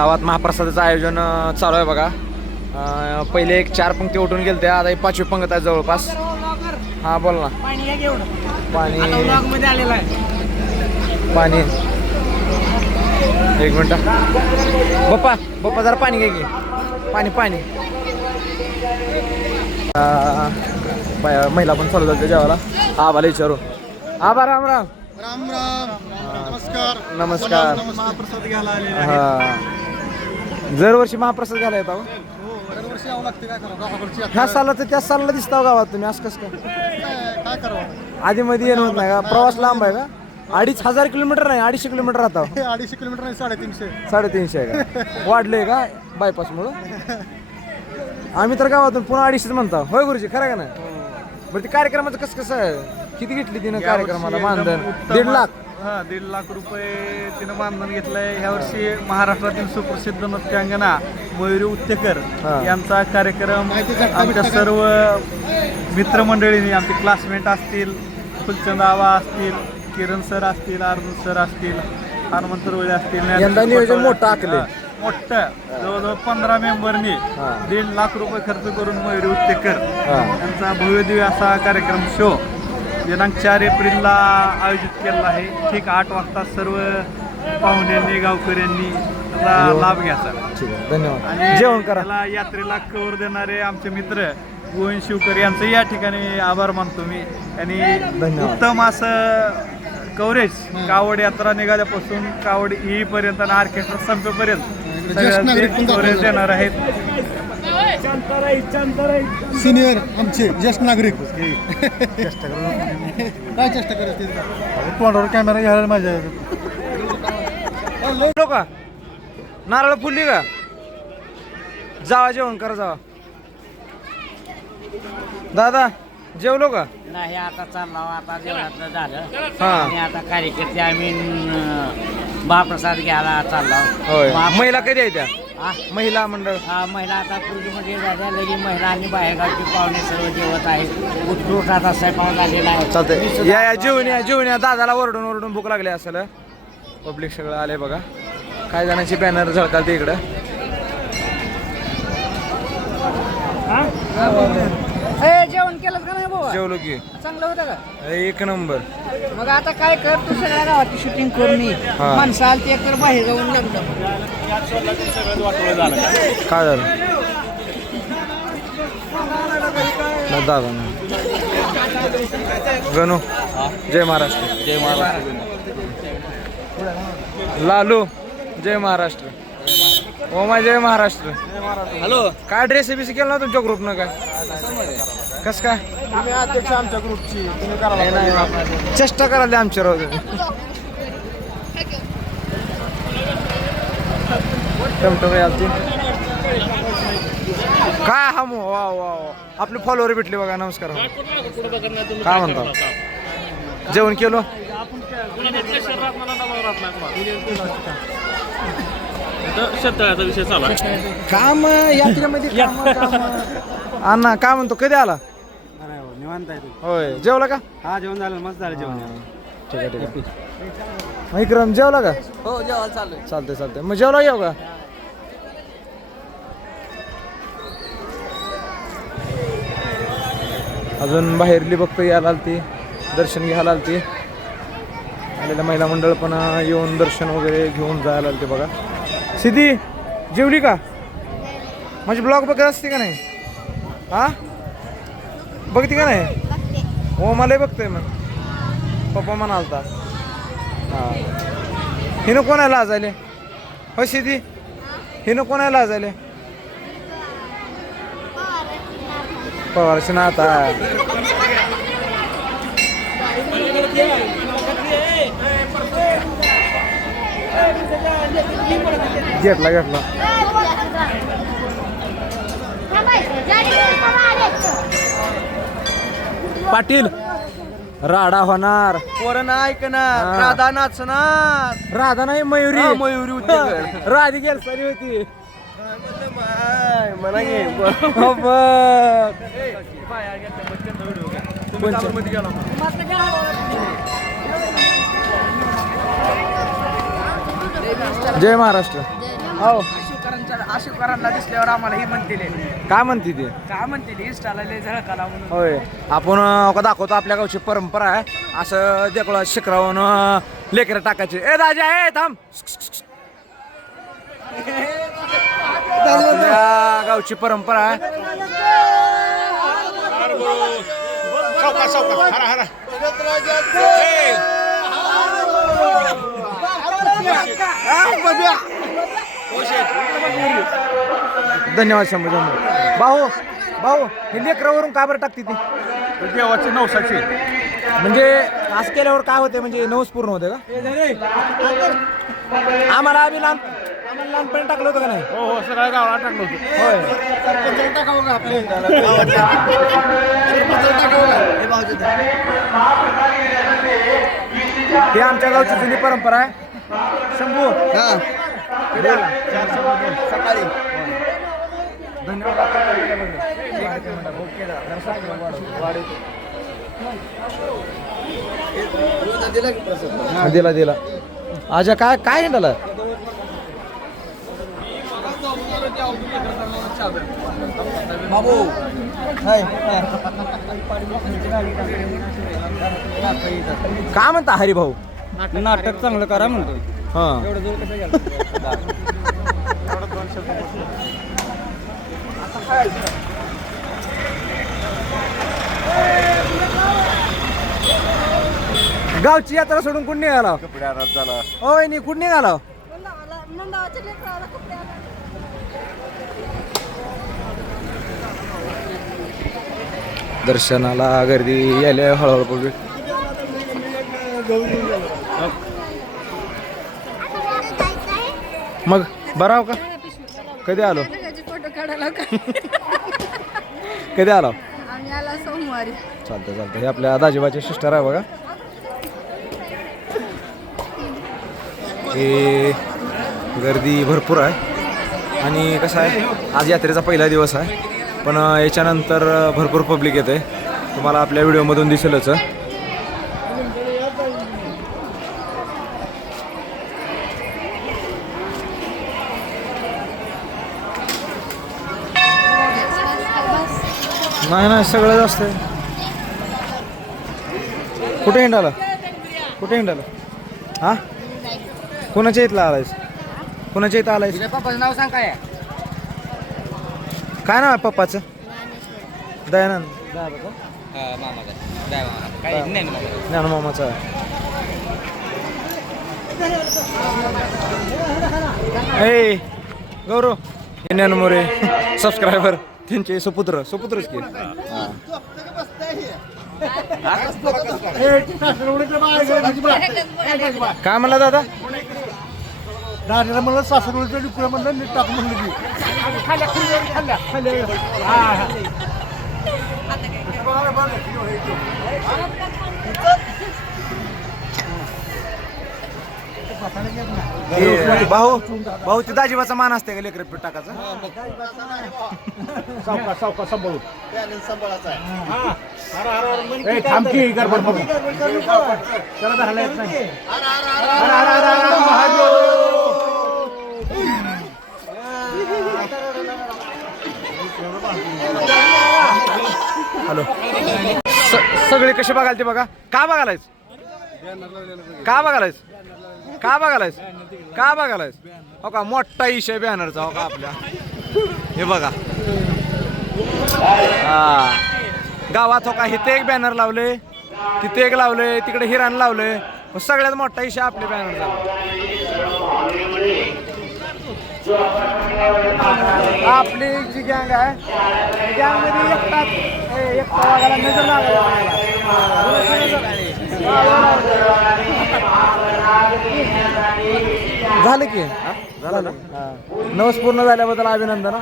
गावात महाप्रसादाचं आयोजन चालू आहे बघा. पहिले एक 4 पंक्ती उठून गेलते, आता 5वी पंगत आहे जवळपास. हा बोल ना. पाणी पाणी एक मिनिट. बप्पा जरा पाणी घे की. पाणी महिला पण चालू झाली जेवायला. आबाला विचारू. आबा राम राम. राम राम. नमस्कार. महाप्रसाद घ्यायला आलेले आहेत. हा दरवर्षी महाप्रसाद घ्यायला येतो. दरवर्षी यावं लागते. काय करावं, गावाकडची यात्रा ह्या सालाचं त्या सालाला दिसता गावात तुम्ही असं कसं काय? काय करावं. आधी मध्ये येणं होत नाही का? प्रवास लांब आहे का? 2,500 किलोमीटर नाही, 250 किलोमीटर राहता. 250 किलोमीटर नाही, 350. 350 आहे का? वाढलंय का बायपास मुळे? आम्ही तर गावातून पुन्हा 250 म्हणता. होय गुरुजी, खरं का नाही? बरं ते कार्यक्रमाचं कसं आहे? किती घेतली तिनं कार्यक्रमाला मानधन? 1.5 लाख. 1.5 लाख रुपये तिनं मानधन घेतलंय. ह्या वर्षी महाराष्ट्रातील सुप्रसिद्ध नृत्यांगना मयुरी उत्तेकर यांचा कार्यक्रम आमच्या सर्व मित्रमंडळींनी, आमचे क्लासमेट असतील, फुलचंद आवा असतील, किरण सर असतील, अर्जुन सर असतील, हनुमंत रोळे असतील, यंदा नियोजन मोठं आखले. मोठं जवळजवळ 15 मेंबरनी 1.5 लाख रुपये खर्च करून मयुरी उत्तेकर यांचा भव्यदिव्य असा कार्यक्रम शो दिनांक 4 एप्रिलला आयोजित केलेला आहे. ठीक 8 वाजता सर्व पाहुण्यांनी, गावकऱ्यांनी त्याचा लाभ घ्यायचा. धन्यवाद. आणि जेवण करा. त्याला यात्रेला कवर देणारे आमचे मित्र गोविंद शिवकर यांचं या ठिकाणी आभार मानतो मी. आणि उत्तम असं कव्हरेज कावड यात्रा निघाल्यापासून कावड येईपर्यंत आणि ऑर्केस्ट्रा संपेपर्यंत कव्हरेज देणार आहेत. सिनियर आमचे ज्येष्ठ नागरिक काय चेष्टा करत तोंडावर कॅमेरा घ्यायला माझ्या का नारळ फुलली का? जावा जेवण करा जावा. दादा जेवलो का? नाही, आता चाललो. आता जेवणातलं झालं. हा. आणि आता कार्यकर्ते आम्ही महाप्रसाद घ्यायला चाललो. होय. महिला कधी आहे त्या? हा? महिला मंडळ. महिला आता पूर्वीमध्ये झाल्या. लगी महिला आणि बाहेरगावची पाहुणे सर्व जेवत आहेत. उत्कृष्ट आता स्वयंपाक झालेला आहे. चालतंय. या जेवण या. दादाला ओरडून भूक लागली असेल. पब्लिक सगळं आले बघा. काय जणांची बॅनर झळकाल ते इकडं. जेवण केलं का नाही बाबा? जेवलो की. चांगलं होतं का? एक नंबर. मग आता काय कर, तू सगळ्या गावाची शूटिंग करून ये. हा. माणसं आली ते तर बाहेर जाऊन लागलं. काय झालं? दादा गणू जय महाराष्ट्र. जय महाराष्ट्र. लालू जय महाराष्ट्र. ओमा जय महाराष्ट्र. हॅलो. काय ड्रेस बीस केला ना तुमच्या ग्रुपनं? काय कस काय? तुम्ही अध्यक्ष आमच्या ग्रुपची, तुम्ही करा. चेष्टा करायला आमच्या राहू टमटम आलती काय? हा मो वा वा वा. आपले फॉलोअर भेटले बघा. नमस्कार. काय म्हणता? जेवण केलो? शेततळ्याचा विषय चालू आहे. काम यात्रेमध्ये अण्णा काय म्हणतो? कधी आला? निवांत आहे. होय. जेवला का? हा, जेवण झालं. मस्त झालं जेवण. ठीक आहे ठीक आहे. विक्रम जेवला का? हो, जेवण चालू. चालतंय. मग जेवला येऊ का? अजून बाहेरली बघतो यायला आलती, दर्शन घ्यायला आलती. आलेल्या महिला मंडळ पण येऊन दर्शन वगैरे घेऊन जायला आलते बघा. सिद्धी जेवली का? माझी ब्लॉग बघत असते का नाही? हा बघते का नाही? हो मलाही बघतोय. मग पप्पा म्हणालता. हा हिनं कोणाला लाजायले? हो सिद्धी हिनं कोणाला लाजायले? पवारशी ना आता घेतला पाटील. राडा होणार. पोरं ऐकणार. राधा नाचणार. राधा नाही, मयुरी. मयुरी उत्तेकर. राधी गेलसारी होती. म्हणा घे. जय महाराष्ट्र. हो आशुकरांना दिसल्यावर आम्हाला ही म्हणतील काय म्हणते ते काय म्हणतील इंस्टाला लय झळकाला म्हणून. होय आपण दाखवतो आपल्या गावची परंपरा आहे असं देखो शिकरावून लेकरं टाकायचे ए राजा ए थांब आपल्या गावची परंपरा आहे धन्यवाद शंभू भाऊ भाऊ हे लेकरावरून का बरं टाकते ती देवाची नवसाची म्हणजे असं केल्यावर काय होते म्हणजे नवस पूर्ण होते का आम्हाला लहानपणी टाकलं होतं का नाही हो हो सगळ्या गावाला टाकलं होतं होय हे आमच्या गावची जुनी परंपरा आहे शंभू सकाळी दिला दिला आजा काय काय हिंडाला बाबू काय म्हणता हरिभाऊ नाटक चांगलं करा म्हणतो हा गावची यात्रा सोडून कुठं निघाला होय नी कुठं निघाला दर्शनाला गर्दी यायला हळूहळू बघू मग बराव का कधी आलो फोटो काढायला कधी आलो आम्ही आला सोमवारी. चालतं चालतं हे आपल्या दाजीबाचे सिस्टर आहे बघा हे गर्दी भरपूर आहे आणि कसं आहे आज यात्रेचा पहिला दिवस आहे पण याच्यानंतर भरपूर पब्लिक येते तुम्हाला आपल्या व्हिडिओमधून दिसेलच नाही नाही सगळं जास्त आहे कुठे हिंडाला कुठे हिंडाला हा कोणाच्या इथला आलायस कोणाच्या इथं आलायस पप्पाचं नाव सांग काय काय नाव आहे पप्पाचं दयानंद ज्ञानमामाचं आहे ए गौरव हे ज्ञानमोरे सबस्क्रायबर त्यांचे सुपुत्रच की काय म्हणला दादा दादाला म्हणलं सासरवडीचं लिपुला म्हणलं नीट टाक म्हणलं की भाऊ भाऊ ते दाजीबाचा मान असते का लेकर पीठ टाकायचं सावका सांभाळून थांबकी गडबड म्हणून त्याला धरायला येत नाही हॅलो सगळे कसे बघाल ते बघा का बघालायच का बघालायच का बघालायस का बघालायस हो का मोठा इशय बॅनरचा हो का आपल्या हे बघा हा गावात हो का इथे एक बॅनर लावले तिथे एक लावले तिकडे हिरान लावले सगळ्यात मोठा इशय आपले बॅनरचा आपली जी गँग आहे गँग मध्ये एकटा वागायला नजर झालं की झालं नवस पूर्ण झाल्याबद्दल अभिनंदन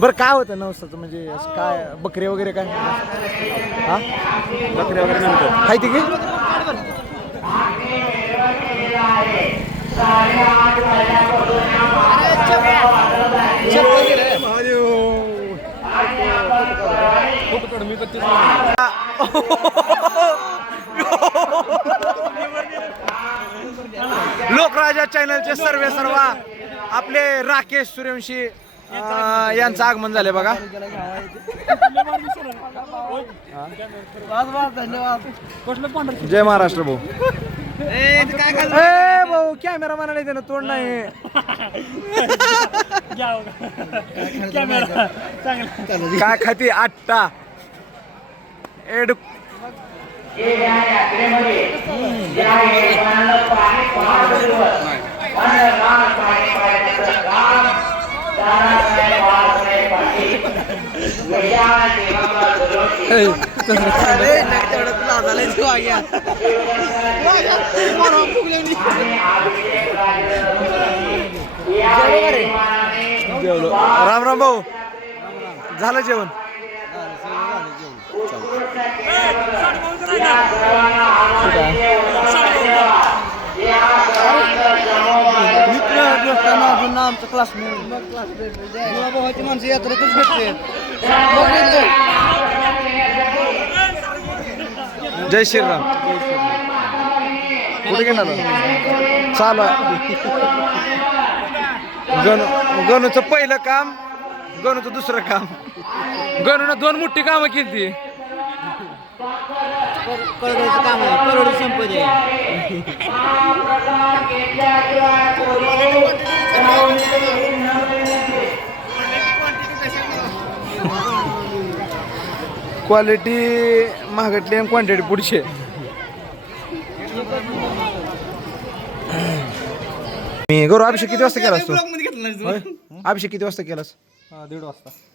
बरं काय होतं नवसाचं म्हणजे असं काय बकरी वगैरे काय हा बकरी वगैरे नव्हतं माहिती की लोकराजा चॅनलचे सर्व आपले राकेश सूर्यवंशी यांचं आगमन झालंय बघा. जय महाराष्ट्र भाऊ. भाऊ कॅमेरा म्हणाले त्यानं तोड नाही. काय खाती आट्टा एड राम राम भाऊ. झालं जेवण? आमचं क्लासमेट माणसं यात्रेतच भेटते. जय श्रीराम. कुठे गेला चालू गणूचं पहिलं काम, गणूचं दुसरं काम. गणूनं 2 मोठी कामं केली. काम आहे करोड संपत्ती क्वालिटी महागटली आणि क्वांटिटी पुढचे. मी गौरव अभिषेक किती वाजता केलास तू? अभिषेक किती वाजता केलास?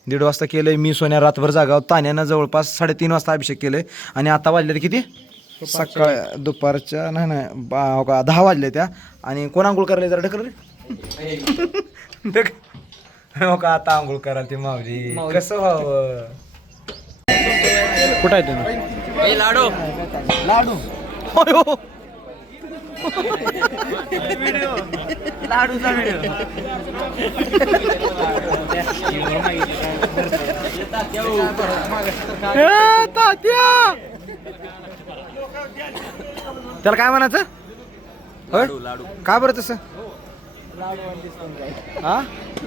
1:30 वाजता केलंय. मी सोन्या रातभर जागा. तान्यानं जवळपास 3:30 वाजता अभिषेक केलंय. आणि आता वाजले किती? सकाळ दुपारच्या नाही 10 वाजले त्या. आणि कोण आंघोळ करायला जरा ढकल रे. हो का आता आंघोळ करायला ती मावली. कसं व्हावं? कुठं आहे तुम्ही? लाडू होय हो. लाडूचा व्हिडिओ त्याला काय म्हणायचं? होय का बरं तसं? हा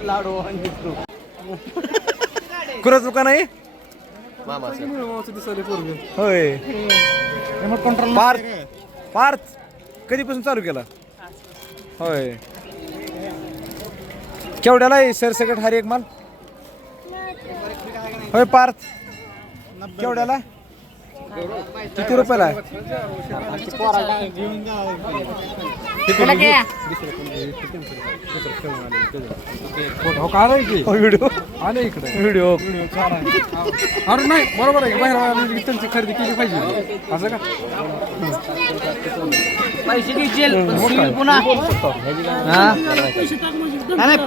लाडू कुणाचं दुकान आहे? होय. पार्थ कधीपासून चालू केला? होय. केवढ्याला आहे सरसकट हर एक माल? होय पार्थ केवढ्याला? किती रुपयाला आहे? व्हिडिओ आले इकडे. व्हिडिओ अरे नाही बरोबर आहे. बाहेर त्यांची खरेदी केली पाहिजे असं का? पैसे देशील पुन्हा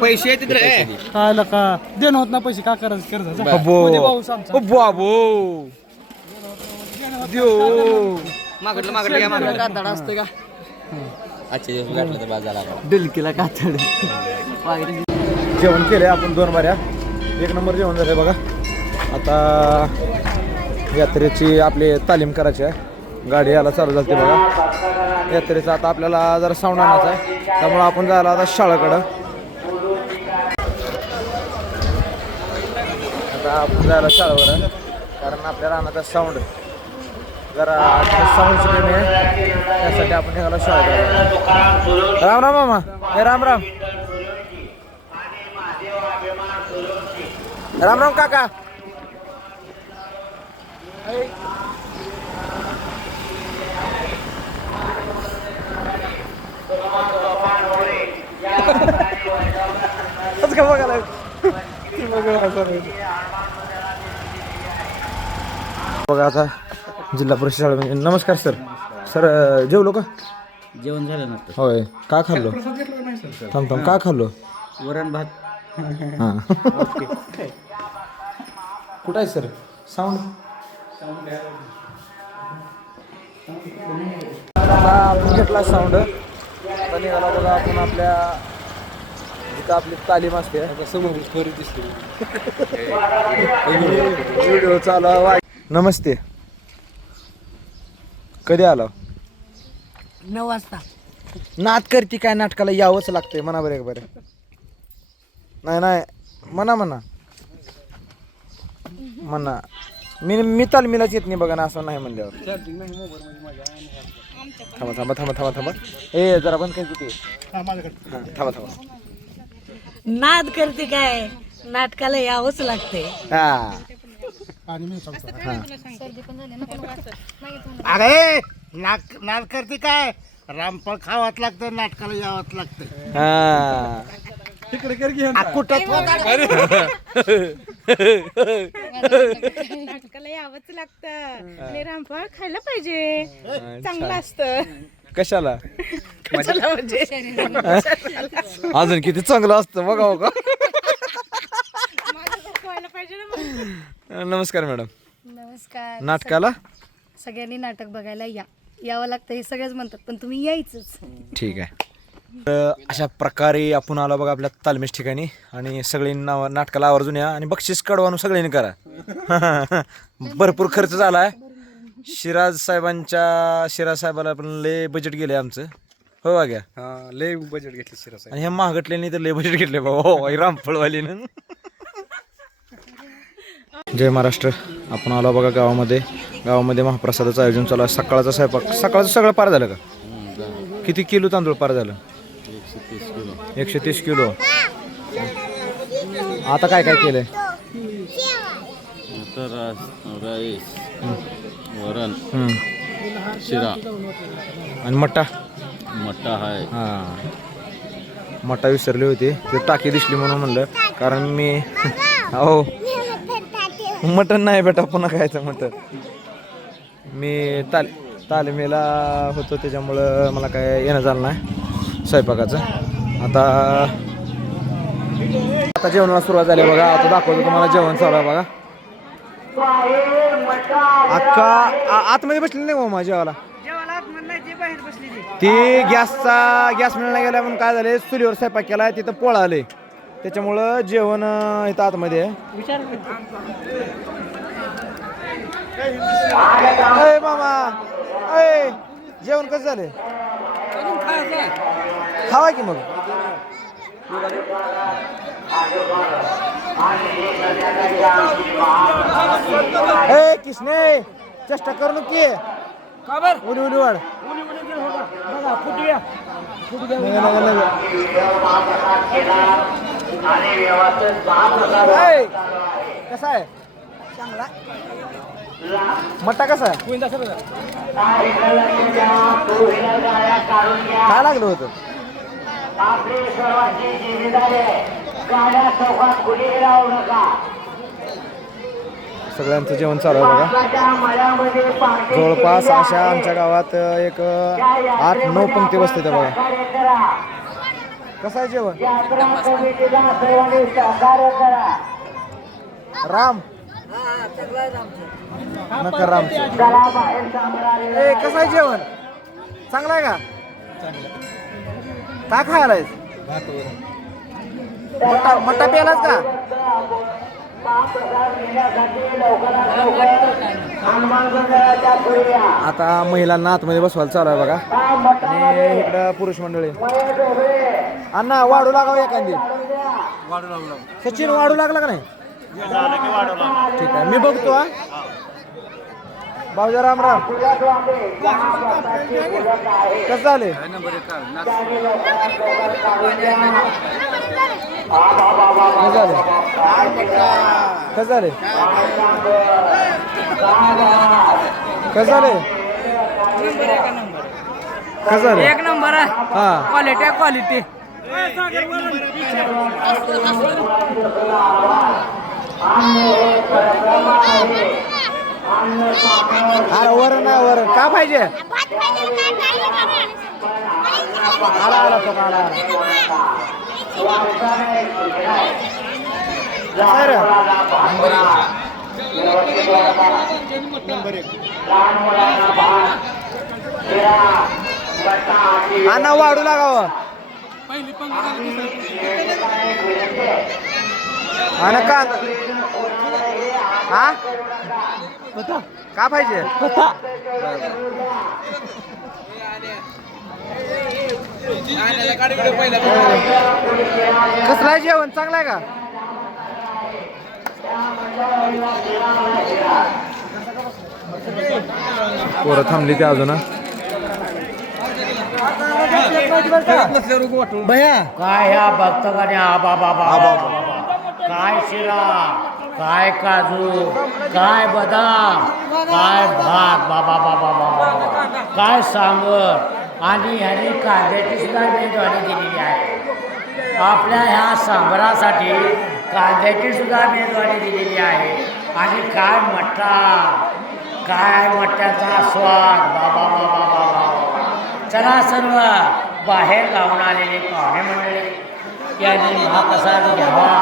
पैसे काय का देणं होत ना पैसे का करायचं कर्ज बाबो देऊ कातड असतं का? आजच्या दिवस गाठलं तर बाजारा डुलकीला कातड. जेवण केलंय आपण 2 बाऱ्या. 1 नंबर जेवण झालंय बघा. आता यात्रेची आपली तालीम करायची आहे. गाडी याला चालू झाली बघा. यात्रेचा आता आपल्याला जरा साऊंड आणायचा आहे. त्यामुळे आपण जायला आता शाळेकडं. आता आपण जायला शाळेवर आहे कारण आपल्या रानाचा साऊंड जरा साऊंडची कमी आहे. त्यासाठी आपण निघाला शाळेकडे. राम राम मामा. हे राम राम. राम राम काका. बघा आता जिल्हा परिषद शाळेमध्ये. नमस्कार सर. सर जेवलो का? जेवण झालं ना? होय. का खाल्लो? थांब का खाल्लो? वरण भात. हां कुठं आहे सर साऊंड? आता आपण घेतला साऊंड. आता निघाला बघा आपण आपल्या जिथं आपली तालीम असते. व्हिडिओ चालू. नमस्ते. कधी आला? 9 वाजता. नाद करती काय नाटकाला यावंच लागतंय म्हणा बरं एक बरं. नाही म्हणा म्हणा मी तालमीलाच येत नाही बघा ना असं नाही म्हणल्यावर. थांबा ए जरा बंद काय किती थांबा. नाद करते काय नाटकाला यावंच लागते. अरे नाक करते काय रामफळ खावाच लागतं नाटकाला यावंच लागतं. तिकडे कर की नाटकाला यावंच लागतं आणि रामफळ खायला पाहिजे, चांगलं असतं. कशाला म्हणजे अजून किती चांगलं असतं बघा का. व्हायला पाहिजे ना. नमस्कार मॅडम. नमस्कार. नाटकाला सगळ्यांनी नाटक बघायला यावं लागतं हे सगळेच म्हणतात, पण तुम्ही यायचंच. ठीक आहे. अशा प्रकारे आपण आलो बघा आपल्या तालमीच्या ठिकाणी आणि सगळी नाटकाला आवर्जून या आणि बक्षीस कडवानू सगळ्यांनी करा. भरपूर खर्च झाला आहे. शिराज साहेबाला पण लय बजेट गेले आमचं. हो वाग्या लय बजेट घेतले शिरा आणि हे महागटल्याने तर लय बजेट घेतले बाबा. हो रामफळवालीनं. जय महाराष्ट्र. आपण आलो बघा गावामध्ये महाप्रसादाचं आयोजन चालू आहे. सकाळचा स्वयंपाक सकाळचं सगळं पार झालं का? किती किलो तांदूळ पार झालं? 130 किलो. आता काय केलंय? राईस, वरण, शिरा आणि मट्टा आहे. मट्टा विसरले होते ते टाकी दिसली म्हणून म्हणलं. कारण मी हो मटण नाही बेटा पुन्हा खायचं मटण. मी तालमीला होतो त्याच्यामुळं मला काय येणं झालं नाही स्वयंपाकाचं. आता जेवणाला सुरुवात झाली बघा. आता दाखवतो तुम्हाला जेवण चालू आहे बघा. अक्का आतमध्ये बसली नाही मग जेवायला. ती गॅस मिळायला गेला म्हणून काय झाले चुलीवर स्वयंपाक केलाय तिथं पोळा आले त्याच्यामुळं जेवण इथं आतमध्ये आहे. अय मामा अय जेवण कसं झाले? खावा की मग. ए किसने चेष्टा करू की उली वाढ कसा आहे? मट्टा कसा आहे? काय लागलं होतं? सगळ्यांचं जेवण चालू आहे बघा. जवळपास अशा आमच्या गावात एक 8-9 पंक्ती बसते त्या बघा. कसं आहे जेवण? राम नका राम. ए कसं आहे जेवण? चांगलं आहे का? काय खायला मट्टा प्यायलाच का? आता महिलांना आतमध्ये बसवायला चालू आहे बघा. आणि इकडं पुरुष मंडळी. अण्णा वाढू लागावं एखादी. सचिन वाढू लागला का नाही? ठीक आहे मी बघतो. हा भाऊजा राम राम. कसं झाले? कसं झाले? एक नंबर आहे. हा क्वालिटी अरे वरण आहे वरण. का पाहिजे? आला तो आला. अण्णा वाढू लागावं. आणि का हा का पाहिजे? कसलं आहे जेवण चांगलं आहे का? पोरं थांबली ते अजून भैया काय ह्या भक्तगणे आबा बाबा काय शिरा, काय काजू, काय बदाम, काय भात बाबा बाबा बाबा, काय सांबर आणि ह्याने कांद्याची सुद्धा मेजवानी दिलेली आहे. आपल्या ह्या सांबरासाठी कांद्याची सुद्धा मेजवानी दिलेली आहे. आणि काय मठ्ठा, काय मठ्ठ्याचा स्वाद बाबा बाबा बाबा. चला सर्व बाहेर गावून आलेले पाहुणे मंडळी यांनी महाप्रसाद घ्यावा.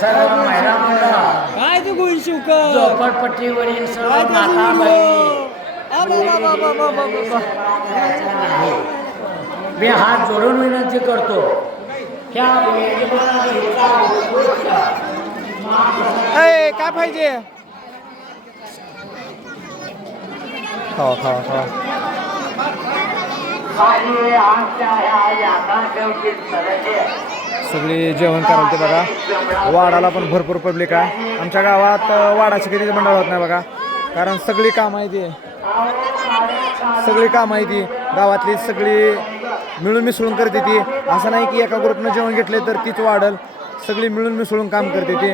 सर्व महिला मंडळ काय तू गोळी शिवक झोपडपट्टीवरील सर्व माता बहिणी मी हात जोडून विनंती करतो. ह्या काय पाहिजे? खावा खावा खावा. सगळी जेवण करायला ते बघा. वाडाला पण भरपूर पब्लिक आहे. आमच्या गावात वाडाची कधीच मंडळ होत नाही बघा, कारण सगळी कामं आहे ती, सगळी कामं आहे ती गावातली सगळी मिळून मिसळून करते ती. असं नाही की एका ग्रुपनं जेवण घेतले तर तीच वाढल, सगळी मिळून मिसळून काम करते ती.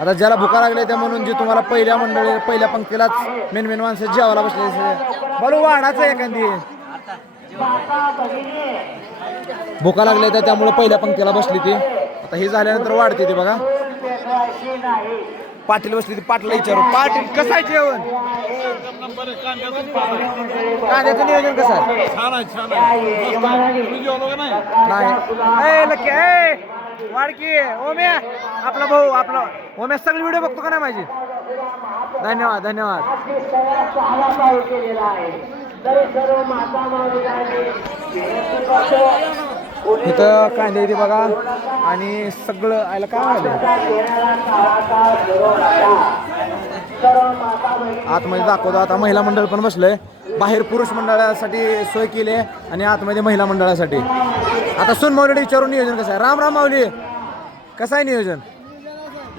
आता ज्याला भुका लागले त्या म्हणून जे तुम्हाला पहिल्या पंक्तीलाच मेन माणसं जेवायला बसले बोलू वाढाचं एखादी भुका लागल्या त्या त्यामुळे पहिल्या पंक्तीला बसली ती. आता हे झाल्यानंतर वाढते ती बघा. पाटील बसली ती, पाटला विचारू पाटील कसं आहे जेवण? कांद्याचं नियोजन कसं आहे? नाही वाडकी ओम्या आपला भाऊ आपला ओम्या सगळी व्हिडिओ बघतो का नाही माझी? धन्यवाद धन्यवाद. इथं कांदे येते बघा आणि सगळं आयला काय आलं आतमध्ये दाखवतो. आता महिला मंडळ पण बसलंय. बाहेर पुरुष मंडळासाठी सोय केली आहे आणि आतमध्ये महिला मंडळासाठी. आता सोन माऊलीला विचारून नियोजन कसं आहे? राम राम माऊली, कसं आहे नियोजन?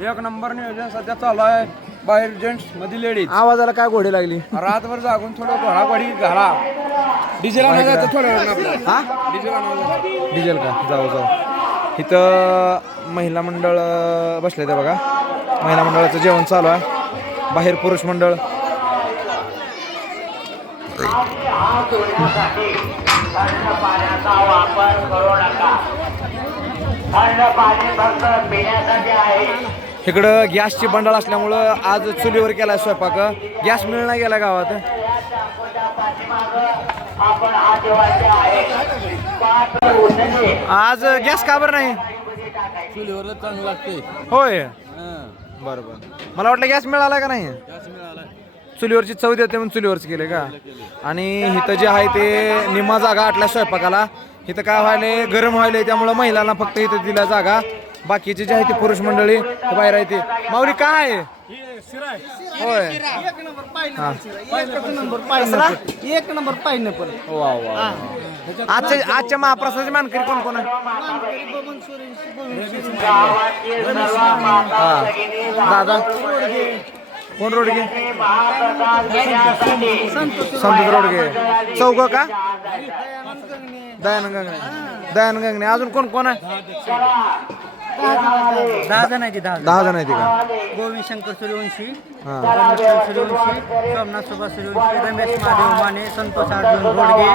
एक नंबर नियोजन सध्या चालू आहे. बाहेर जेंट्स मध्ये लेडीज. आवाजाला काय घोडे लागली? रातभर जागून थोडं घोडाघोडी घाला. डिझेल आणायचं थोडं. हा डिझेल का? जाऊ इथं महिला मंडळ बसले ते बघा. महिला मंडळाचं जेवण चालू आहे. बाहेर पुरुष मंडळ. इकडं गॅसची बंडाळ असल्यामुळं आज चुलीवर केलाय स्वयंपाक. गॅस मिळणार गेला गावात. आज गॅस का बरं नाही? चुलीवर चांगलं लागते. होय बरोबर. मला वाटलं गॅस मिळाला का नाही? चुलीवरची चव देते म्हणून चुलीवरच केले का? आणि इथं जे आहे ते निम्मा जागा आटल्या स्वयंपाकाला. इथं काय व्हायलंय गरम व्हायलंय त्यामुळं महिलांना फक्त इथं दिल्या जागा. बाकीची जी आहे ती पुरुष मंडळी बाहेर आहे ती. माऊली काय आहे? होय एक नंबर पायनॅपल. वा वा. आजच्या महाप्रसादाची मानकरी कोण कोण आहे? दादा कोण रोडगे? संतोष रोडगे. चौघ का? दयानंद गंगणे. अजून कोण कोण आहे? 10 जण आहे. 10 जण आहे ती का? गोविंद शंकर सूर्यवंशी, सूर्यवंशी, सोमनाथ सुभाष सूर्यवंशी, रमेश महादेव माने, संतोष अर्जुन रोडगे,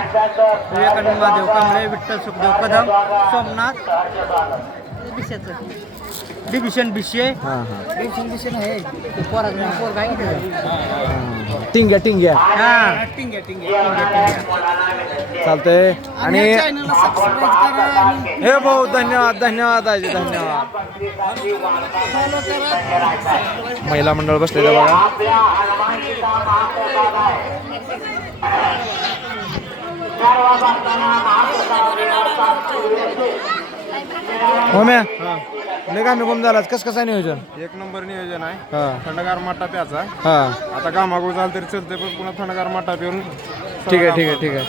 विवेकानंद महादेव कांबळे, विठ्ठल सुखदेव कदम, सोमनाथ डिभिशन बिशे. डिभिशन बिशे आहे टिंग्या चालतंय. आणि हे भाऊ धन्यवाद धन्यवाद आजी धन्यवाद. महिला मंडळ बसलेलं बघा. होम्या लय आम्ही गुम झालाच. कसं आहे नियोजन? एक नंबर नियोजन आहे. हा थंडगार माटा प्याचा. हा आता घामागुळ झालं तरी चलते, पण पुन्हा थंडगार माटा पिऊन. ठीक आहे.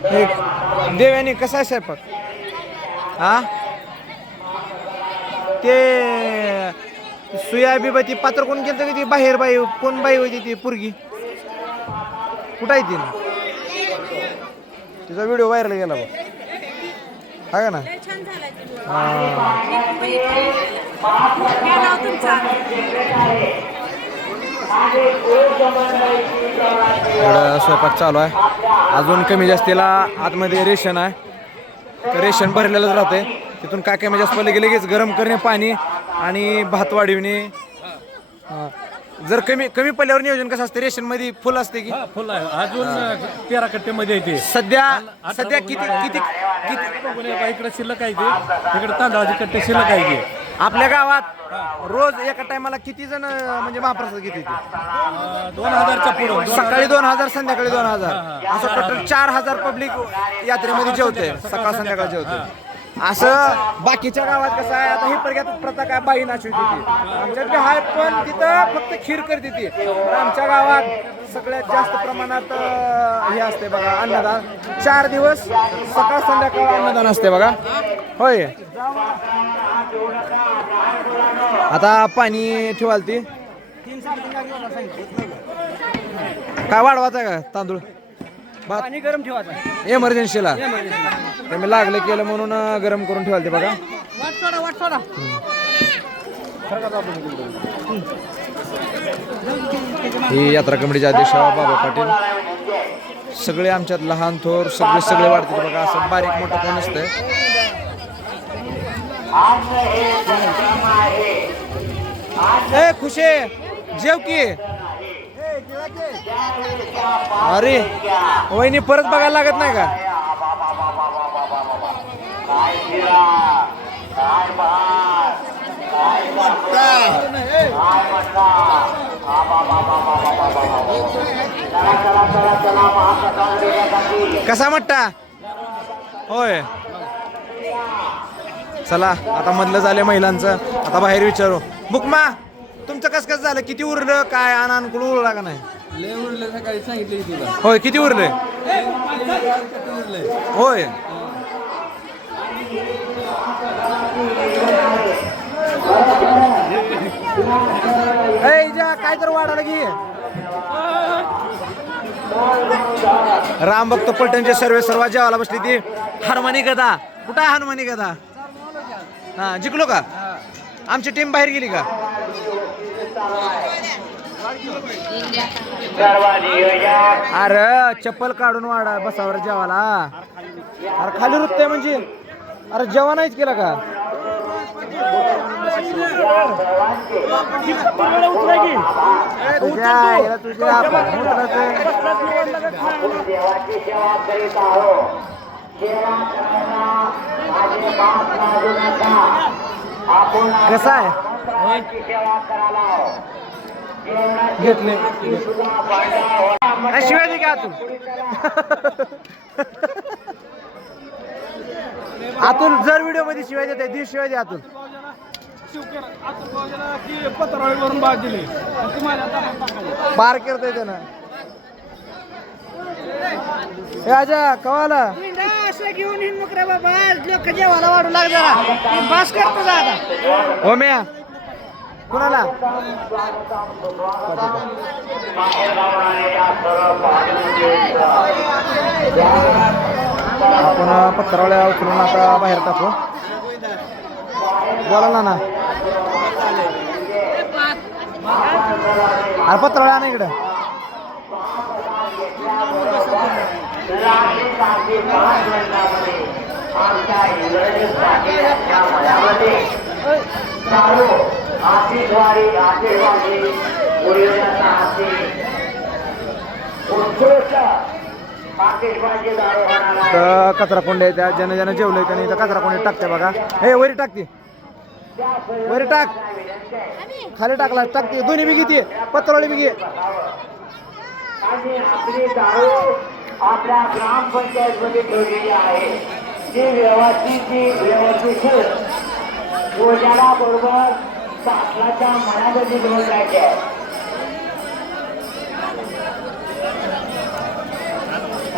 एक देव्यानी कसा आहे स्वयंपाक? हा ते सुया बिबा पात्र कोण केलं की ती बाहेर बाई कोण बाई होती ती पोरगी कुठं आहे ती? तिचा व्हिडिओ व्हायरल गेला बघ हा का ना? स्वयंपाक चालू आहे. अजून कमी जास्तीला आतमध्ये रेशन आहे. रेशन भरलेलंच राहतंय. तिथून काय कमी जास्त पडले की लगेच गरम करणे पाणी आणि भात वाढविणे. जर कमी कमी पडल्यावर नियोजन कसं असते? रेशन मध्ये फुल असते की फुल आहे अजून 13 कट्ट्यामध्ये येते. सध्या किती किती किती इकडे शिल्लक आहे ते तिकडे तांदळाचे कट्टे शिल्लक आहे ते. आपल्या गावात रोज एका टायमाला किती जण म्हणजे महाप्रसाद घेते? 2000च्या पुढे सकाळी 2000 संध्याकाळी 2000 असं टोटल 4000 पब्लिक यात्रेमध्ये जेवते सकाळ संध्याकाळ जेवते. असं बाकीच्या गावात कसं आहे? आता ही प्रगत प्रथा काय बाई नाचवते ती आमच्यात बी आहे पण तिथं फक्त खीर करते ती. पण आमच्या गावात सगळ्यात जास्त प्रमाणात हे असते बघा अन्नदान. 4 दिवस सकाळ संध्याकाळ अन्नदान असते बघा. होय आता पाणी ठेवाल ती काय वाढवायचं का तांदूळ पाणी गरम ठेवायचं एमर्जन्सीला मी लागलं केलं म्हणून गरम करून ठेवाल ते बघा. ही यात्रा कमिटीचे अध्यक्ष बाबा पाटील. सगळे आमच्यात लहान थोर सगळे वाढते बघा. असं बारीक मोठं कोण नसतंय. ए खुशे जेव की. अरे वहिनी परत बघायला लागत नाही का? कसा मट्टा होय. चला आता मधलं झालं महिलांचं. आता बाहेर विचारू. बुकमा तुमचं कसं झालं? किती उरलं काय? अनुकूल उरला का नाही? लय उरले सकाळी सांगितले तुला. होय किती उरले? होय काय तर वाढायला की राम भक्त पलटणचे सर्व जेवायला बसली ती. हनुमानी गदा कुठं आहे? हनुमानी गदा हा जिंकलो का? आमची टीम बाहेर गेली का? अरे चप्पल काढून वाढा बसावर जेवायला. अरे खाली रुतते म्हणजे अरे जेवण नाहीच केलं का? कसा आहे? घेतले शिवाय दे का अतुल? अतुल जर व्हिडिओ मध्ये शिवाय देते दी शिवाय दे अतुल. पत्रावळीवरून बाद दिली पार करतोय त्यानं. आजा कवाला असं घेऊन येईन मग रे बाबा लोक जेवायला वाढू लाग जरा बस करतो आता. हो म्या कुणाला आपण पत्रावळ्या उचलून आता बाहेर टाकू. बोला ना अरे पत्रावळ्या ना इकडं. तर कचरा कोंडे त्या ज्याने ज्याने जेवलंय त्याने तर कचरा कोंडे टाकते बघा. हे वरी टाकते वरी टाक खाली टाकला टाकते. दोन्ही बी घेते पत्रावळी बी घे. आपल्या ग्रामपंचायत मध्ये ठेवलेली आहे जी व्यवस्थित योजना बरोबर शासनाच्या मनामध्ये घेऊन जायचे आहे.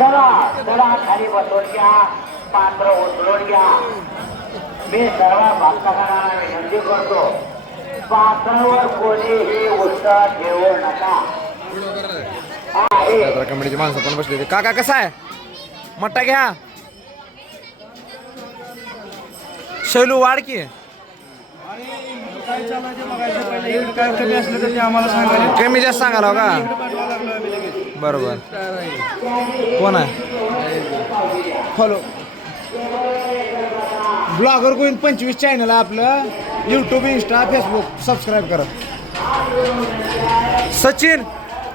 चला चला खाली बसून घ्या, पात्र उचलून घ्या. मी सर्व भक्तगणांना विनंती करतो, पात्रावर कोणीही उत्साह ठेवू नका. यात्रा कमिटीची माणसं पण बसली होती. काका कसा आहे? मट्टा घ्या. शैलू वाढ की. काय चालायचं बघायचं पहिले. इकडे काय कमी असलं तर ते आम्हाला सांगायला. कमी जास्त सांगाल हो का? बरोबर. कोण आहे? फॉलो ब्लॉगर गोविंद 25 चॅनल आहे आपलं. यूट्यूब, इंस्टा, फेसबुक सबस्क्राईब करा. सचिन,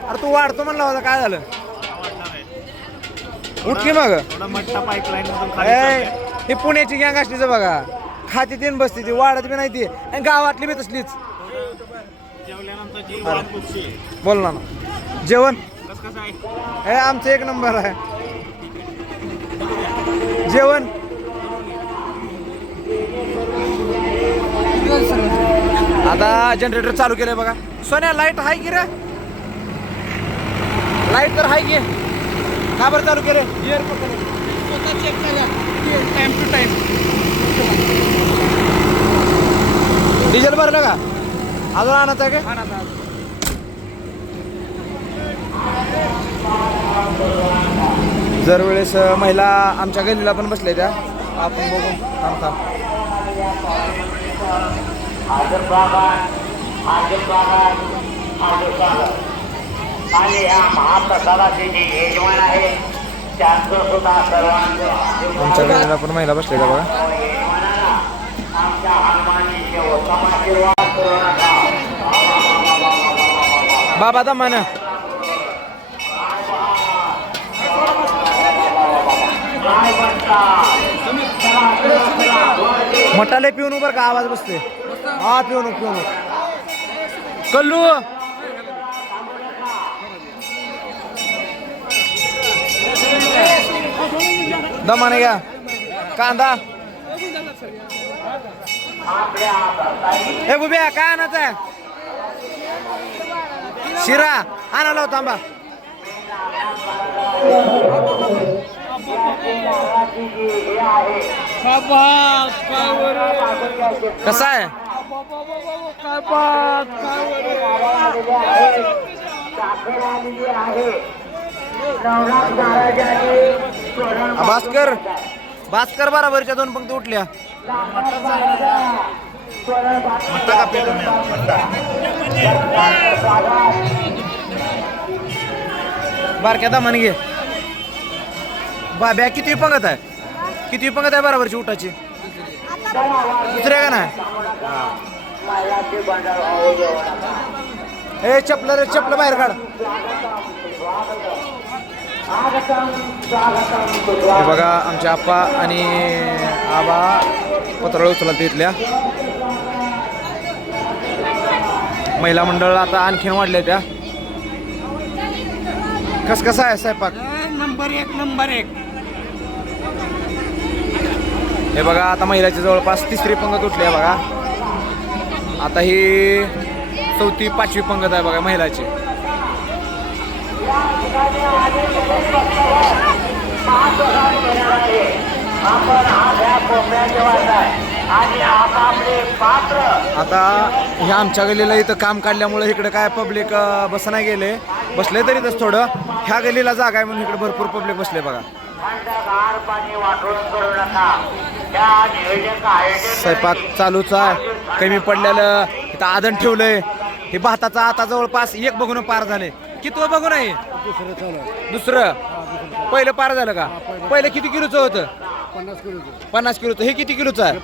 अरे तू वाढतो म्हणला होता, काय झालं? उठ की मग. हे पुण्याची गँग असलीच बघा, खाती तीन बसती ती, वाढत बी नाही ती, आणि गावातली बी तसलीच. बोल ना. जेवण हे आमचं एक नंबर आहे. जेवण आता जनरेटर चालू केलंय बघा. सोन्या लाईट आहे की रे? लाईट तर आहे की. का बरं चालू केलं? Time to time. डिझेल भरलं का? अजून आणत आहे का? जर वेळेस महिला आमच्या गल्लीला पण बसल्या त्या, आपण बघू. थांबता आणि या महाप्रसादाचे जे यजमान आहे त्यांचं सुद्धा सर्वांचं आमच्या गल्लीला पण महिला बसल्या त्या बघा. यजमानाला आमच्या हनुमानीचे उत्तम आशीर्वाद करू नका. बाबा दमान काय म्हणतात? मटाले पिऊन बरं का आवाज बसते. हा पिऊन पिऊन कल्लू दमाने घ्या. कांदा हे बुब्या काय आणायचं आहे? शिरा आणायला होता आंबा. कसा आहे? भास्कर भास्कर बराबरच्या 2 पंक्ती उठल्या. बारक्या दामाने घे. बाब्या किती पंगत आहे? किती पंगत आहे बराबरची उठाची? दुसऱ्या का नाही? ए चपल रे, चपल बाहेर काढ. हे बघा आमच्या आप्पा आणि आबा पत्रावळ उचलत इथल्या. महिला मंडळ आता आणखीन वाढल्या त्या. कसा आहे स्वयंपाक? Number 1 number 1. हे बघा आता महिलाची जवळपास 3री पंगत उठली आहे बघा. आता ही 4थी 5वी पंगत आहे बघा महिलाची. आता ह्या आमच्या गल्लीला इथं काम काढल्यामुळे इकडे काय पब्लिक बस नाही गेले, बसले तरी तसं थोडं. ह्या गल्लीला जागा आहे म्हणून इकडे भरपूर पब्लिक बसले बघा. स्वयंपाक चालूच आहे. कमी पडलेलं इथं आदन ठेवलंय. हे भाताचा आता जवळपास 1 बघून पार झाले. किती बघून आहे? दुसरं. पहिलं पार झालं का? पहिलं किती किलोचं होतं? 50 किलोचं. हे किती किलोचं आहे?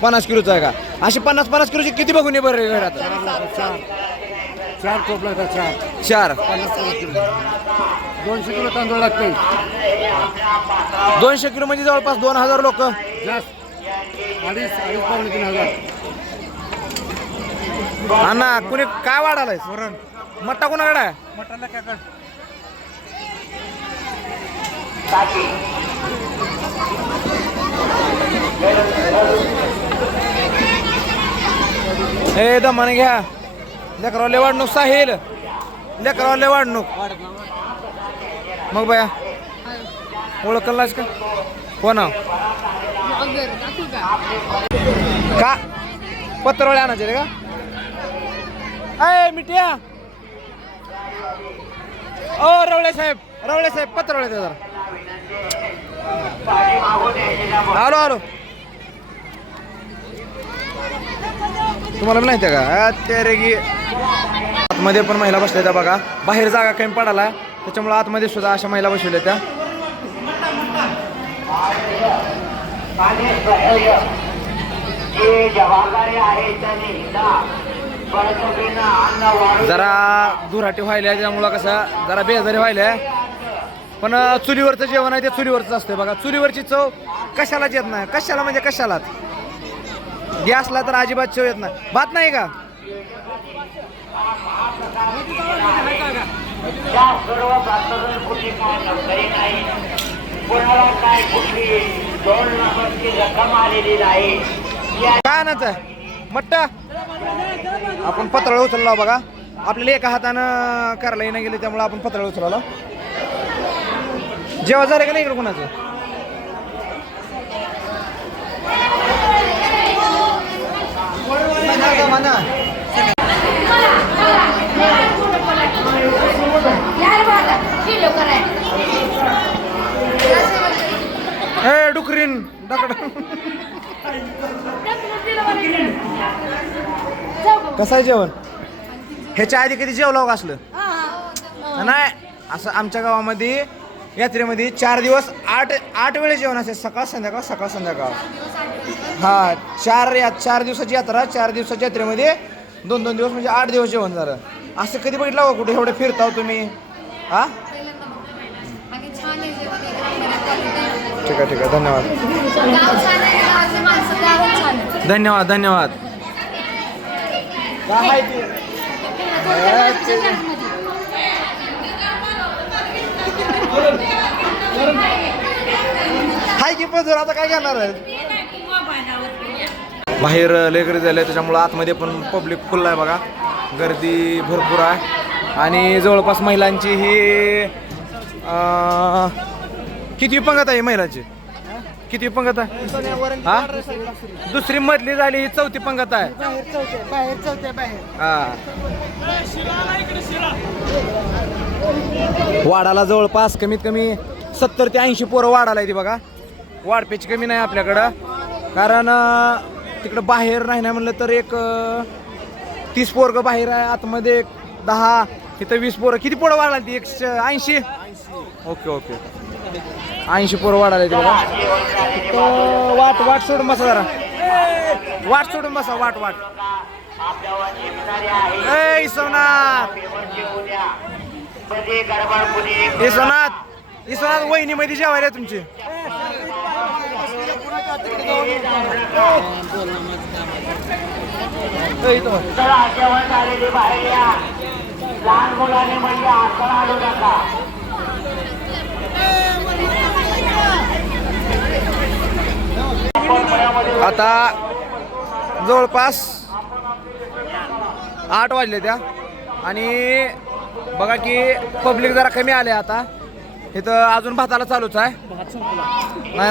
50 किलोचं आहे का? असे 50 किलोचे किती बघून बरं घरात? 4 टोपला 4. 200 किलो तांदूळ लागते. 200 किलो म्हणजे जवळपास 2000 लोक. जास्त 2,500-3,000. अण्णा कुणी काय वाढालाय? मट्टा कोणाकडे आहे? मटाला काय कर. हे दमाने घ्या. लेकरावले वाढणूक साहेल. लेकरावले वाढणूक मग बाया ओळखलास का कोण का पत्रवळे आणायचे रे का अय मिठ्या ओ रवळे साहेब पत्रवळे ते जरा आलो आलो तुम्हाला माहिती आहे का ते रे की आतमध्ये पण महिला बसल्या त्या बघा बाहेर जागा कमी पडाला त्याच्यामुळे आतमध्ये सुद्धा अशा महिला बसवल्या त्या जरा दुराटी व्हायला त्यामुळं कसं जरा बेजारी व्हायला पण चुलीवरचं जेवण आहे ते चुलीवरच असतं बघा चुलीवरची चव कशालाच येत नाही कशाला म्हणजे कशालाच गॅसला तर अजिबात चव येत नाही भात नाही का काय आणायचं आहे मट्टा आपण पत्रावळ उचलला बघा आपल्याला एका हातानं करायला येणं गेले त्यामुळे आपण पत्रावळ उचलला जेव्हा झालं का नाही इकडे कोणाचं हे डुकरीन डकड कसं आहे जेवण ह्याच्या आधी कधी जेवलं का असलं नाही असं आमच्या गावामध्ये यात्रेमध्ये 4 दिवस 8 वेळेस जेवण असेल सकाळ संध्याकाळ हा 4 दिवसाची यात्रा 4 दिवसाच्या यात्रेमध्ये 2 दिवस म्हणजे 8 दिवस जेवण झालं असं कधी बघितलं का कुठे एवढे फिरताव तुम्ही हा ठीक आहे धन्यवाद हाय की पण आता काय करणार आहे बाहेर लय गर्दी झाली त्याच्यामुळं आतमध्ये पण पब्लिक फुल आहे बघा गर्दी भरपूर आहे आणि जवळपास महिलांची ही किती पंगत आहे महिलांची किती पंगत आहे हा दुसरी मधली झाली ही 4थी पंगत आहे हा वाडाला जवळपास कमीत कमी 70 ते 80 पोरं वाढायला येते बघा वाढपेची कमी नाही आपल्याकडं कारण तिकडं बाहेर नाही ना म्हणलं तर एक 30 पोरं बाहेर आहे आतमध्ये 10 इथं 20 पोरं किती पोरं वाढायला ती 180 ओके 80 पोरं वाढायला येते बघा वाट सोडून बसा जरा वाट सोडून बसा वाट ए सोनात वहिनीमध्ये जेवायला तुमची लहान मुलाने म्हणजे आसन आलो नका आता जवळपास 8 वाजले त्या आणि बघा की पब्लिक जरा कमी आले आता इथं अजून भाताला चालूच आहे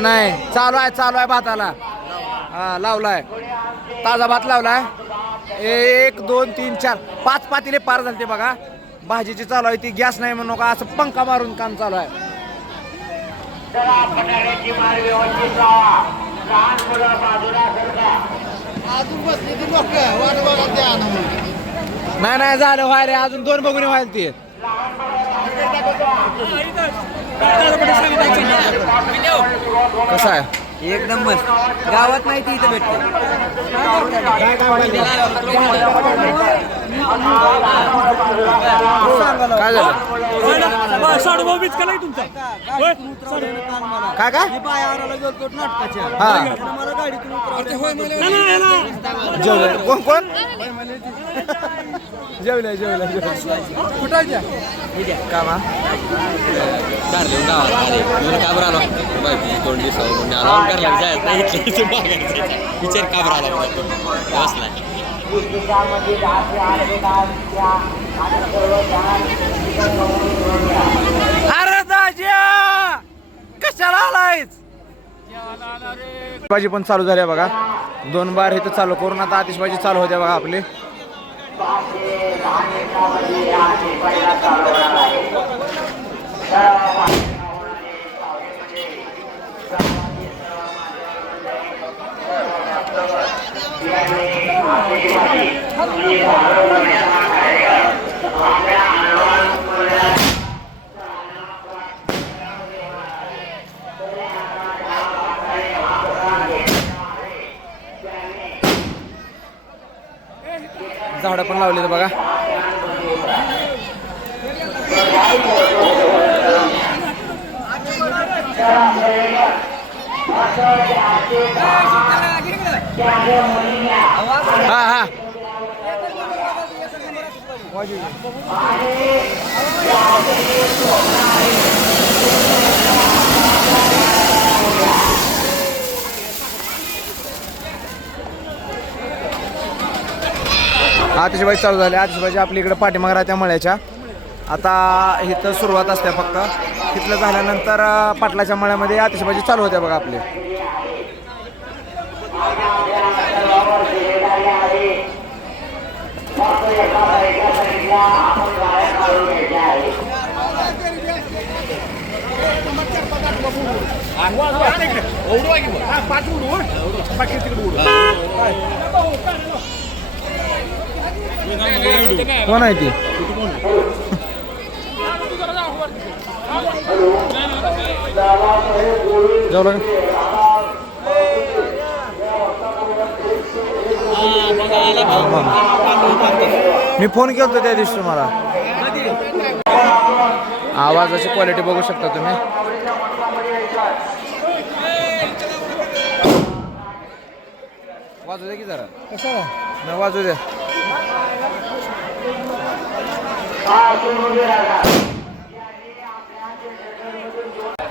नाही चालू आहे भाताला हा लावलाय ताजा भात लावलाय 1 2 3 4 5 पातेले पार झालते बघा भाजीची चालू आहे ती गॅस नाही म्हणून का असं पंखा मारून काम चालू आहे नाही झालं व्हायला अजून 2 बघून व्हायला ती कसं आहे एक नंबर गावात नाही ती इथं भेटते काय झालं कोण जेवलं कुठं कामा विचार का बसला अरे दाजा कशाला आलायच भाजी पण चालू झाली बघा 2 बार इथं चालू करून आता आतिषबाजी चालू होत्या बघा आपली झाडं पण लावलेलं बघा हा हा आतिषबाजी चालू झाली आतिषबाजी आपल्या इकडे पाठीमाग राहत्या मळ्याच्या आता इथं सुरुवात असते फक्त तिथलं झाल्यानंतर पाटलाच्या मळ्यामध्ये आतिषबाजी चालू होत्या बघा आपली कोण आहे ती जाऊ मी फोन केलतो त्या दिवशी तुम्हाला आवाजाची क्वालिटी बघू शकता तुम्ही वाजू द्या की जरा नाही वाजू द्या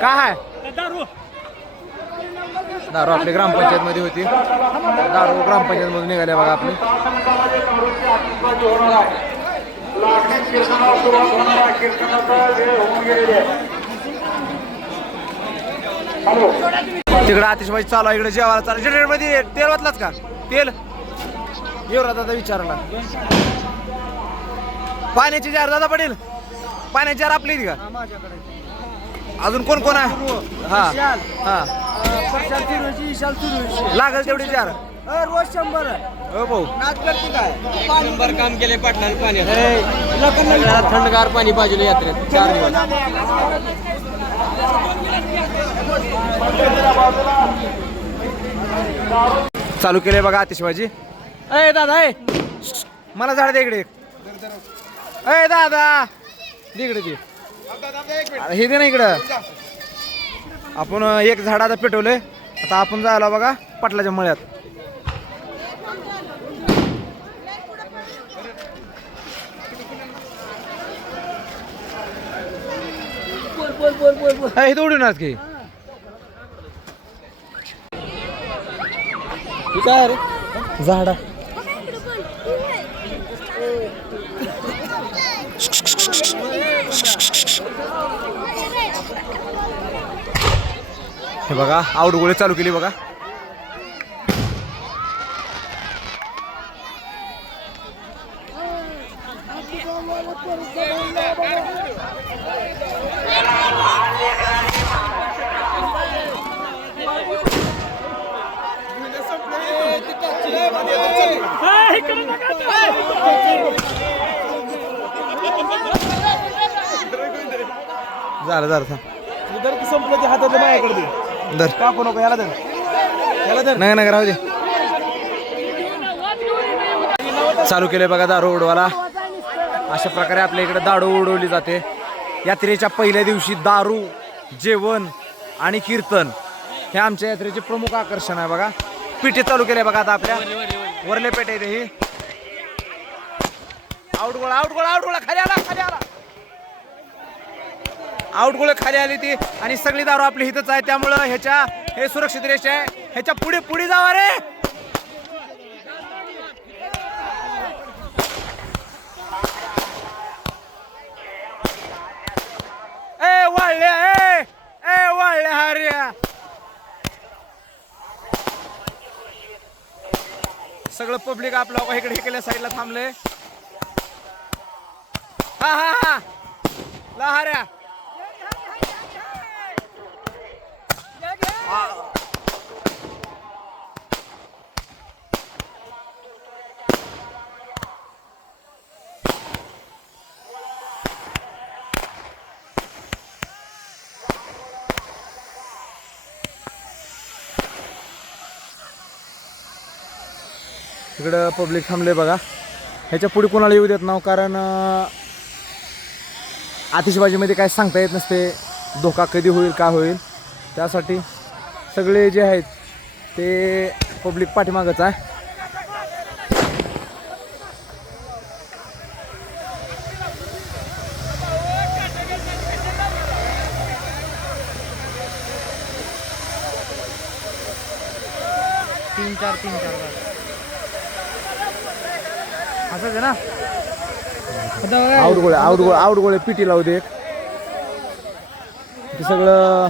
काय आहे दारू आपली ग्रामपंचायत मध्ये होती दारू ग्रामपंचायत मधून निघाल्या बघा आपली तिकडे आतिषबाजी चालू आहे इकडे जेवायला चालू जनरेटर मध्ये तेल वाचलाच का तेल येऊ दादा विचारला पाण्याची जार दादा पडेल पाण्याची जार आपली का अजून कोण कोण आहे हा हा लागेल तेवढी जार रोज 100 हो भाऊ नंबर काम केले पाटलाने पाणी थंडगार पाणी बाजूला यात्रेत 4 दिवस चालू केले बघा आतिषबाजी अय दादा मला झाड दे इकडे अय दादा इकडे दे हे दे ना इकडं आपण एक झाड आता पेटवलंय आता आपण जायला बघा पाटलाच्या मळ्यात हे उडून आज की काय रे झाडा हे बघा आवडगोळे चालू केली बघा झालं झालं संपलं ते हातातलं माझ्याकडे दर टाकू नको याला दर याला दर नाही नाही राहू दे चालू केले बघा दारू उडवाला अशा प्रकारे आपल्या इकडे दारू उडवली जाते यात्रेच्या पहिल्या दिवशी दारू जेवण आणि कीर्तन हे आमच्या यात्रेचे प्रमुख आकर्षण आहे बघा पिठे चालू केले बघा आता आपल्या वरले पेठ आहे ही आउटगोळा आउटगोळा आउटगोळा खाली आला खाली आला आउटगोळे खाली आली ती आणि सगळी दारू आपली हितच आहे त्यामुळं ह्याच्या हे सुरक्षित रेष आहे ह्याच्या पुढे पुढे जावा रे ए वाळले ए वाळले सगळं पब्लिक आपलं इकडे इकडल्या साईडला थांबले. हा हा हा लहाऱ्या इकडं पब्लिक थांबले बघा. ह्याच्या पुढे कोणाला येऊ देत नाव, कारण आतिषबाजीमध्ये काय सांगता येत नसते, धोका कधी होईल काय होईल. त्यासाठी सगळे जे आहेत ते पब्लिक पाठीमागच आहे. तीन चार असंच आहे ना. आउट गोळे पिटी लावू दे. ते सगळं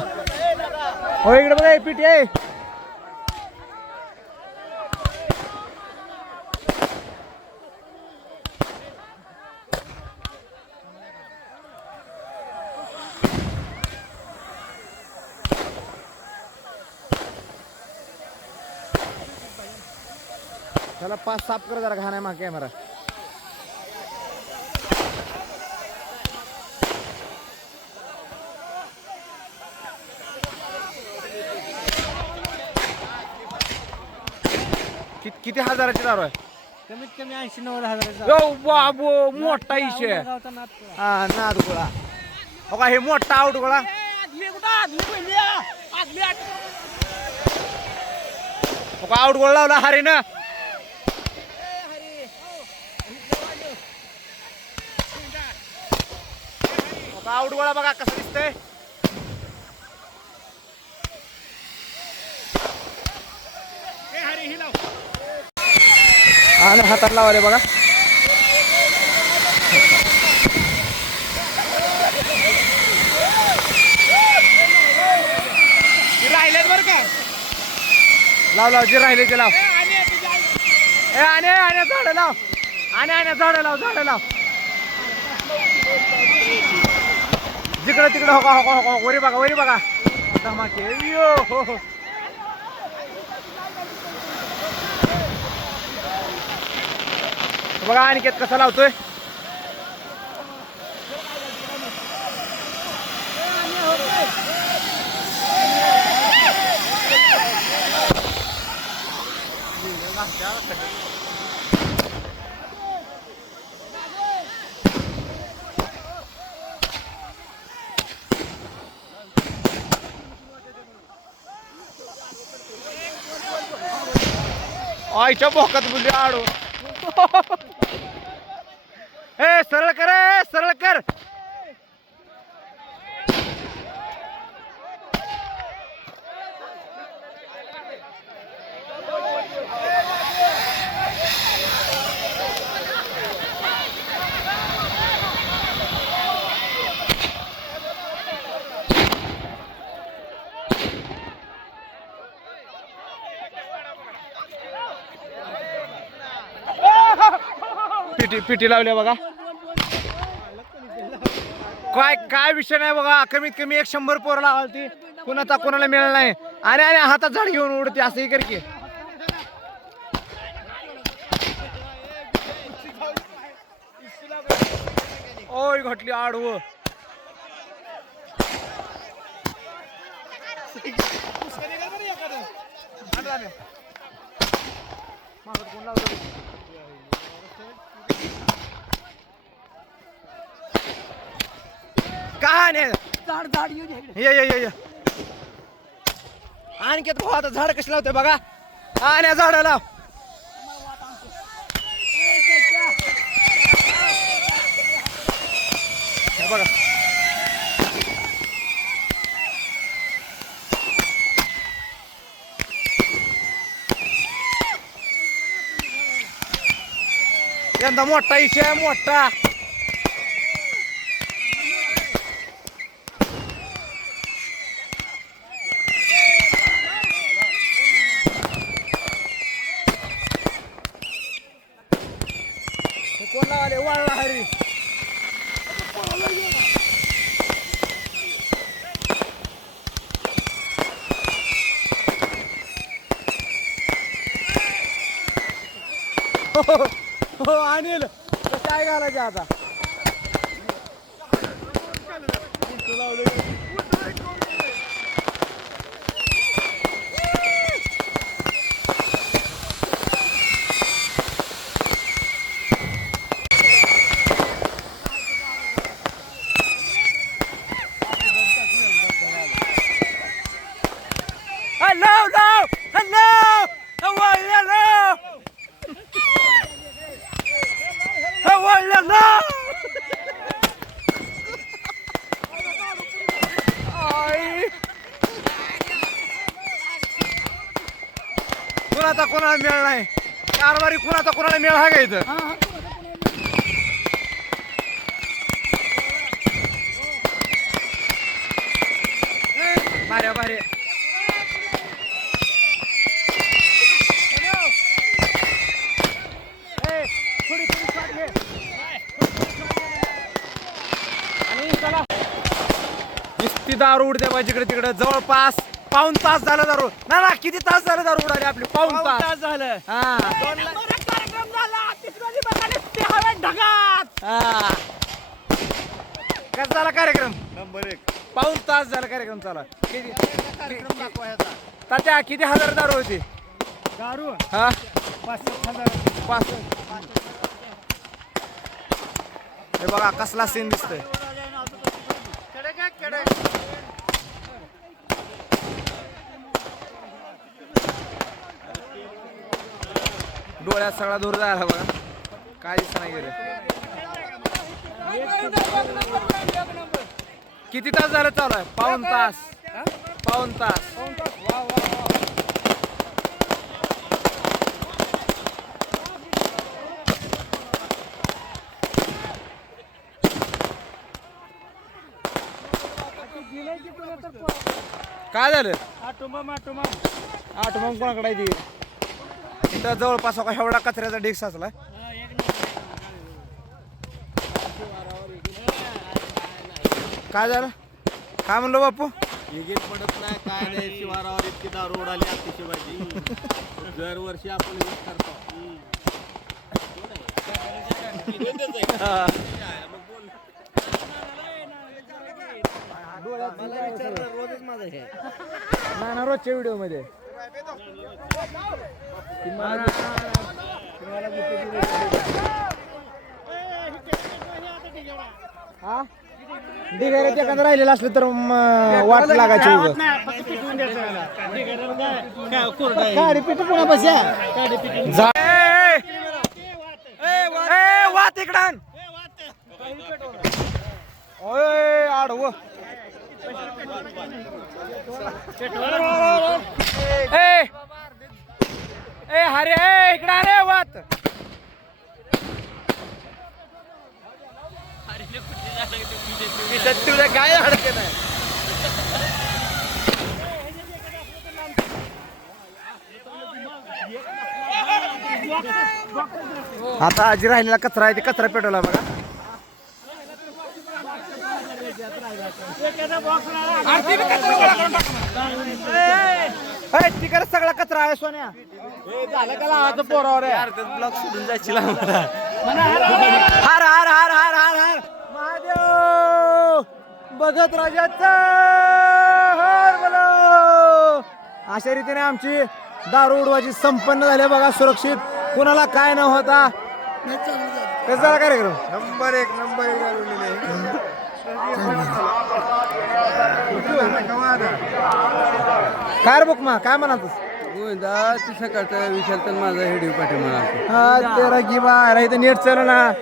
हो इकडे बघा पिटी आहे. त्याला पाच साफ कर जरा, घाण आहे मागे कॅमेरा. किती हजाराची दारू आहे? कमीत कमी 80-90 यो बाबो मोठा इशे. हा नाद गोळा बघा, हे मोठा आउट गोळा. बघा आउट गोळा लावला हरे ना. आउट गोळा बघा कसं दिसतंय. आणि हातात लावाले बघा. राहिलेत बरं का. लाव जे राहिले ते लाव. आणि झाड लाव. आणि झाड लाव. जिकडे तिकडे हो वरी बघा धमाके. हो बघा अनिकेत कसा लावतोय. आईच्या भोकात बुली आडो. ए सरळ कर. पिटी लावल्या बघा. काय विषय नाही बघा. कमीत कमी 100 पोर लावाल ती, कोणाला मिळालं नाही. आणि हातात झाड घेऊन उडते असंही कर की. ओय घटली आडवं. काय नाही ये आणखी आता झाड कशी लावते बघा. आणि झाड लाव. बघा यंदा मोठा इशे मोठा. कोण लावले वाळला हरी हो अनिल काय घालायचे आता कुणाचा कोणाला मेळ नाही कारभारी कुणाचा कोणाला मेळ हा का इथं भाऱ्या भारे नुसती दारू उडते पाहिजे इकडे तिकडे जवळपास पाऊण तास झालं दारू ना किती तास झालं दारू उडाली आपली पाऊण तास झालं हा कसा झाला कार्यक्रम नंबर 1 पाऊण तास झाला कार्यक्रम चाला तात्या किती हजार दारू होती दारू हा 5,000 हे बघा कसला सीन दिसतोय डोळ्यात सगळा दूर झाला बघा काय दिसत नाही गेलं किती तास झालं चालू आहे पाऊण तास काय झालं आठुंबा कोणाकडे आहे ती इथं जवळपास का एवढा कचऱ्याचा ढीग साचलाय काय झालं काय म्हणलो बापू विजेत पडत नाही काय नाही शिवारावर इतकी दारू उडाली आपली शिवाजी दरवर्षी आपण यूज करतो ना रोजच्या व्हिडिओ मध्ये हा ढिगाऱ्यात एखादं राहिलेलं असलं तर वाट लागायची वात इकडं ओय आडव ए हरे इकडे अरे वात तुझ्या काय अडके नाही आता आजी राहिलेला कचरा आहे ते कचरा पेटवला बघा तिकडे सगळा कचरा आहे सोन्या झालं का लावायचं पोरावर ब्लॉक सोडून जायची हार हार हार हार हार हार महादेव बघत राजाचा हार बोलो अशा रीतीने आमची दारू उडवायची संपन्न झाली बघा सुरक्षित कुणाला काय न होता कसा झाला कार्यक्रम नंबर 1 काय बुक मा काय म्हणाल सकाळचा विशाल तर माझा हेडिओ पाठी म्हणा हा तेरा की बा इथं नेट चल ना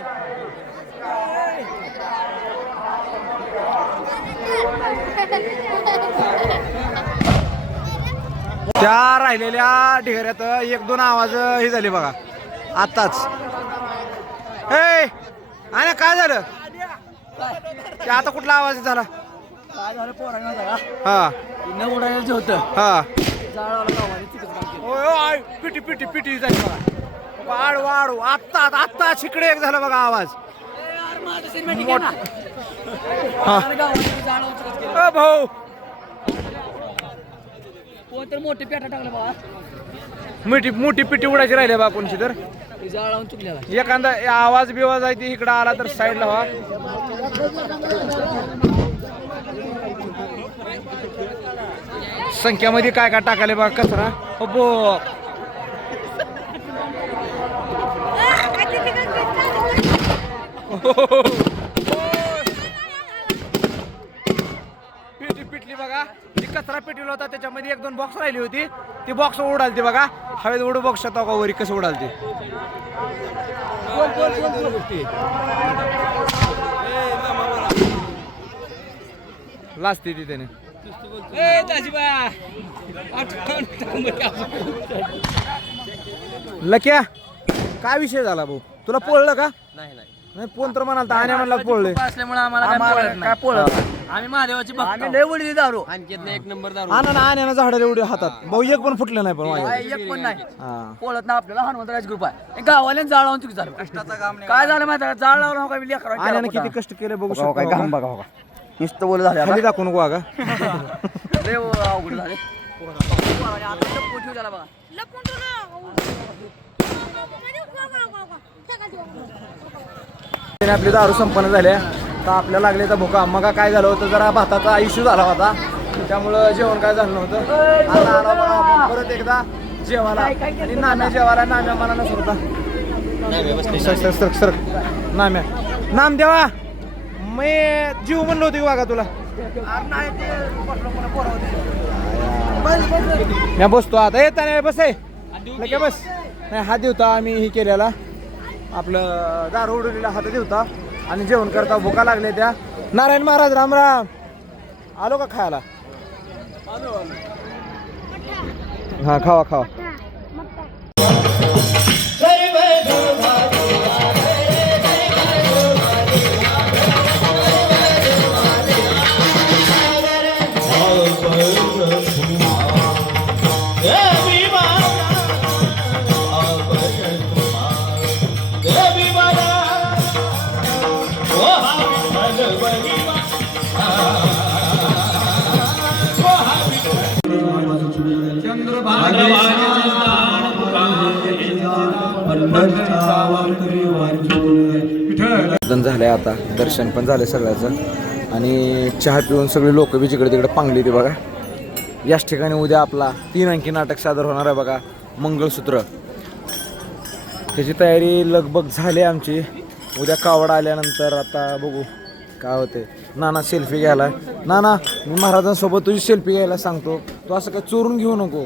त्या राहिलेल्या ढिगाऱ्यात 1-2 आवाज हे झाले बघा आताच ए आणि काय झालं ते आता कुठला आवाज झाला काय झालं पोरांना हा न उडायचं होतं हा जाळाला गावाने तिकडे पिटी जायची बघा वाढ वाढ आत्ता शिकडे एक झाला बघा आवाज हा. भाऊ कोणतर मोठी पेटा टाकला बाबा मोठी पिटी उडायची राहिली बा कोणची तर जाळ लावून चुकलेला एखादा आवाज बिवाज आहे ती इकडं आला तर साईडला व्हा. संख्यामध्ये काय काय टाकाले बा कचरा हो पिटी पिटली बघा ती कचरा पेटीला होता त्याच्यामध्ये 1-2 बॉक्स राहिली होती ती बॉक्स उडालती बघा हवेत उडू बॉक्स होता का वरी कसं उडालती लाजते ती त्याने लक्या काय विषय झाला भाऊ तुला पोळलं का नाही फोन तर म्हणाल आणि म्हणला पोळले असल्यामुळे आम्हाला काय पोळत आम्ही महादेवाची आम्ही लय उडी दारू एक नंबर दारू आणायला झाडाला एवढे हातात भाऊ एक पण फुटलं नाही पण माझ्या एक पण नाही हा. पोळत ना आपल्याला हनुमंतराज ग्रुप आहे गावाला जाळ लावून चुकी झालं काय झालं माहिती आहे का? जाळ लावून काय लेकर आण्यानं किती कष्ट केले बघू शकतो काय नुसतं बोल झालं खाली दाखवू नको का लय अवघड झाले आता पोटी झाला बघा आपली दारू संपन्न झाल्या तर आपल्याला लागले तर भुका मग काय झालं होतं जरा भाताचा इश्यू झाला होता त्यामुळं जेवण काय झालं नव्हतं आता आलो बघा आपण परत एकदा जेवायला आणि नाम्या जेवायला नाम्या मनानं सरक सरक नाम्या नाम देवा मी जीव म्हणलो होती बघा तुला मी बसतो आता येताना बस आहे लगे बस नाही हात देवता आम्ही हे केलेला आपलं दारू उडवलेला हात देवता आणि जेवण करता भुका लागले त्या नारायण महाराज राम राम आलो का खायला हा खावा खावा झालंय आता दर्शन पण झालंय सगळ्याचं आणि चहा पिऊन सगळे लोक बी जिकडे तिकडे पांगली ती बघा याच ठिकाणी उद्या आपला 3 अंकी नाटक सादर होणार आहे बघा मंगळसूत्र त्याची तयारी लगभग झाली आमची उद्या कावडा आल्यानंतर आता बघू काय होते नाना सेल्फी घ्यायला नाना मी महाराजांसोबत तुझी सेल्फी घ्यायला सांगतो तू असं काय चोरून घेऊ नको